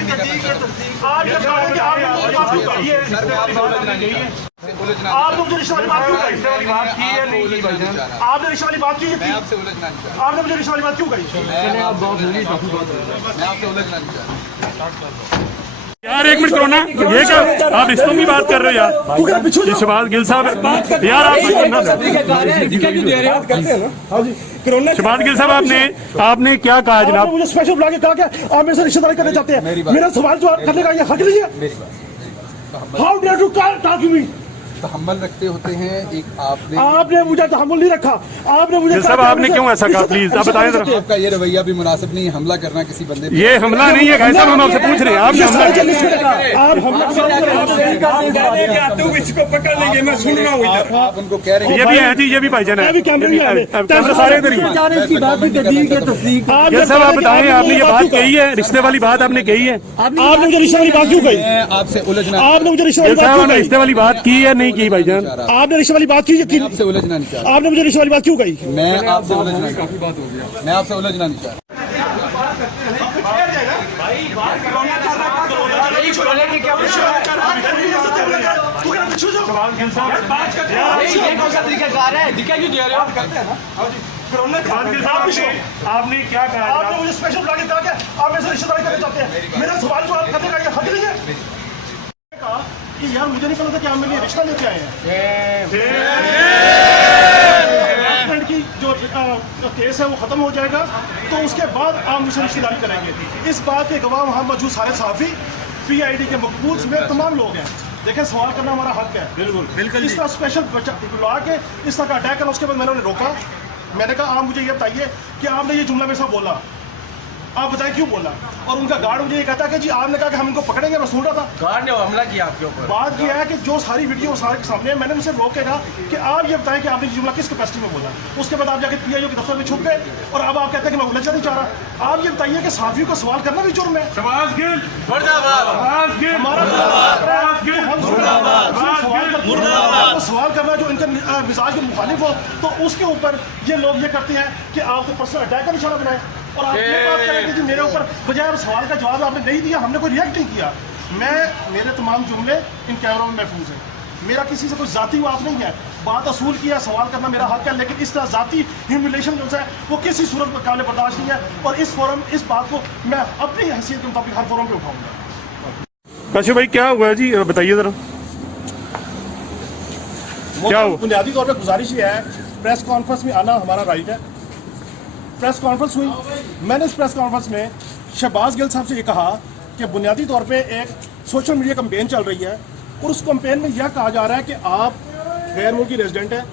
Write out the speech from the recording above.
Comment नहीं करना चाहता। आपने मुझे रिश्ते वाली बात क्यों कही? आपने रिश्ते वाली बात की? मैं आपसे उलझना नहीं चाहता। आपने मुझे रिश्ते वाली बात क्यों कही? मैं आपसे उलझना नहीं चाहता। यार एक मिनट करो ना, ये क्या आप रिश्तों की बात कर रहे हो यार? ये शहबाज गिल साहब यार, आप शहबाज गिल साहब आपने क्या कहा जनाब? मुझे स्पेशल बुला के कहा क्या आप मेरे से रिश्तेदारी करने चाहते हैं? मेरा सवाल जवाब करने का ये हक नहीं है। How dare to talk to me? तहम्मुल रखते होते हैं एक आपने मुझे तहम्मुल नहीं रखा। आपने मुझे सब आपने क्यों ऐसा कहा? प्लीज आप बताएं जरा। आपका ये रवैया भी मुनासिब नहीं है, हमला करना किसी बंदे पे। ये हमला नहीं है भाई साहब, हम आपसे पूछ रहे हैं आपने हमला किया? आप हमला इसको पकड़ लेंगे, मैं सुन रहा हूँ इधर। आप उनको कह रहे हैं ये भी है जी, ये भी भाईजान है, कैमरा सारे इधर ही है। ये सब आप बताएं, आपने ये बात कही है, रिश्ते वाली बात आपने कही है? आपने मुझे रिश्ते वाली बात क्यों कही? मैं आपसे उलझना आपने मुझे रिश्ते वाली बात साहब क्यों आपने कही? रिश्ते वाली बात की है नहीं की भाईजान? आपने रिश्ते वाली बात की? मैं आपसे उलझना नहीं चाहता। आपने मुझे रिश्ते वाली बात क्यों कही? मैं आपसे उलझना काफी बात हो गया। मैं आपसे उलझना नहीं चाहता। आपने क्या कहा? आपने मुझे स्पेशल बुला के कहा क्या आप मेरे से रिश्तेदारी करने चाहते हैं? मेरा सवाल जवाब करने का ये हक नहीं है। कहा कि यार मुझे नहीं पता था कि आप मेरे लिए रिश्ता लेके आए हैं। की जो केस है वो खत्म हो जाएगा तो उसके बाद आप मुझसे रिश्तेदारी करेंगे। इस बात के गवाह वहाँ मौजूद सारे सहाफी, PID के मकबूज में तमाम लोग हैं। देखें, सवाल करना हमारा हक है। बिल्कुल इस तरह स्पेशल बुला के इस तरह का अटैक करना, उसके बाद मैंने उन्हें रोका। मैंने कहा आप मुझे ये बताइए कि आपने ये जुमला मेरे साथ बोला, आप बताएं क्यों बोला? और उनका गार्ड मुझे ये कहता है कि जी आपने कहा कि हम इनको पकड़ेंगे। मैं सुन रहा था गार्ड ने हमला किया आपके ऊपर। बात यह है कि जो सारी वीडियो सारे के सामने है, मैंने उनसे रोक के कहा कि आप ये बताएं कि आपने ये जुमला किस कैपेसिटी में बोला। उसके बाद आप जाके PIO के दफ्तर में छुप गए और अब आप कहते हैं कि मैं उलझना नहीं चाह रहा। आप ये बताइए कि साफियों को सवाल करना भी जुर्म है। शहबाज गिल सवाल करना जो इनके मिजाज के मुखालिफ हो, तो उसके ऊपर ये लोग ये करते हैं कि आपको पर्सनल अटैक का निशाना बनाए। और आप ये बात करें कि जी मेरे ऊपर बजाय सवाल का जवाब आपने नहीं दिया, हमने कोई रिएक्ट नहीं किया। मेरे तमाम जुमले इन कैमरों में महफूज हैं। मेरा किसी से कोई जाती बात नहीं है। बात असूल किया, सवाल करना मेरा हक है, लेकिन इस तरह जाती ह्यूमिलेशन जो है वो किसी सूरत में काबिल बर्दाश्त नहीं है। और इस बात को मैं अपनी हैसियत के मुताबिक हर फोरम पे उठाऊंगा। काशिफ भाई क्या हुआ जी, बताइए जरा क्या हुआ? बुनियादी तौर पर गुजारिश ये है, प्रेस कॉन्फ्रेंस में आना हमारा राइट है। प्रेस कॉन्फ्रेंस हुई, मैंने इस प्रेस कॉन्फ्रेंस में शहबाज गिल साहब से ये कहा कि बुनियादी तौर पे एक सोशल मीडिया कैंपेन चल रही है और उस कैंपेन में यह कहा जा रहा है कि आप गैर मुल्की रेजिडेंट हैं,